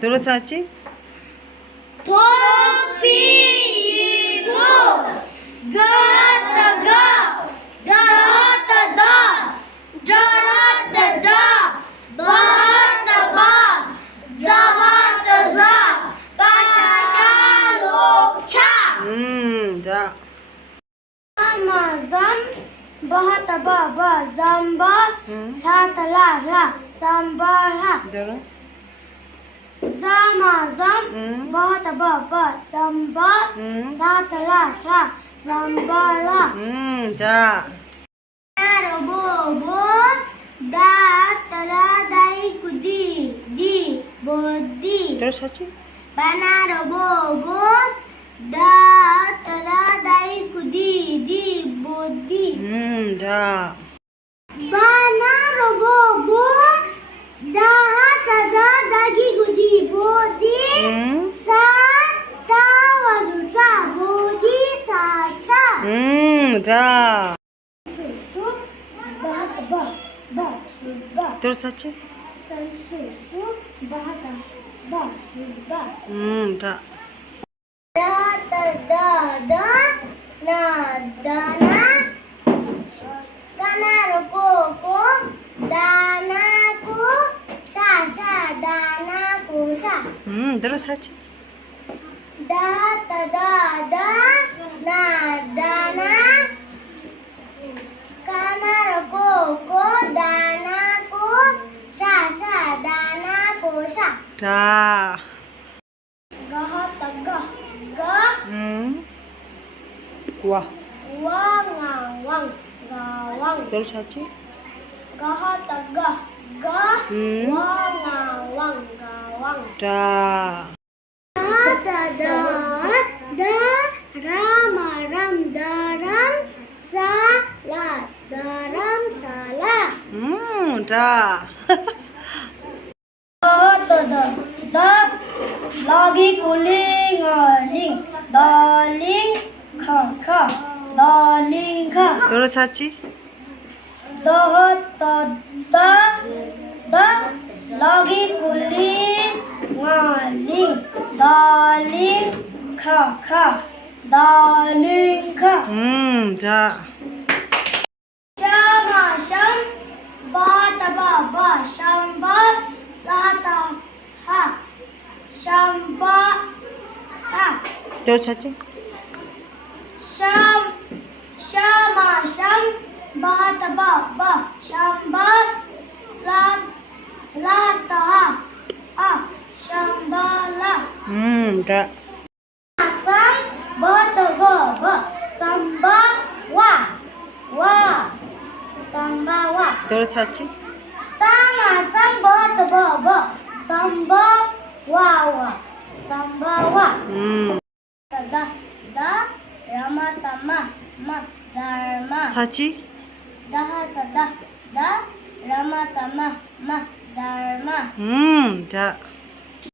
들어사지? 토피고 가타가 다하타다 자라타자 바하타바 자하타자 바샤샤록차 자. zamazam bahatababa zamba 라타라라 zam바라 들어. zamazam bahatababa zamba 라타라라 zam바라 자. 나로보보 다타라다이 구디 디 보디 들어사지? 바나로보보 다타라다이 구디 디 보디 자. 바나로보보 다타라다이 구디 보디 사타와주사 보디 사타 자. 수수 바하타바 바수바 들어사지? 산수수 바하타 바수바 자. 다다다다 나다나 까나로꼬꼬 다나코 사사 다나코사 들어사지? 다다다다 나다나 까나로꼬꼬 다나코 사사 다나코사 자. 가하타가 가 와. 왕왕왕 가왕 들어사지? 가하타가 가 왕왕왕 가왕 자. 다다다 다 라마람 다람 사라 다람 사라 자. 다 라기 콜링 어링 달링 카카 달링 카 들어사지? 다 라기 콜링 어링 달링 카카 달링 카 자. 샤마샴 바타바바 샴바 라타하 샴바 하 들어사지? 샤마샴 바타바바 샴바 라타하 샴바라 자. 쌈 바타바바 쌈바와 와 쌈바와 들어사지? 사마삼 바타바바 쌈바와와 쌈바와 다다 다 라마타마 마 다르마 사지? 다하다다 다 라마타마 마 다르마 자.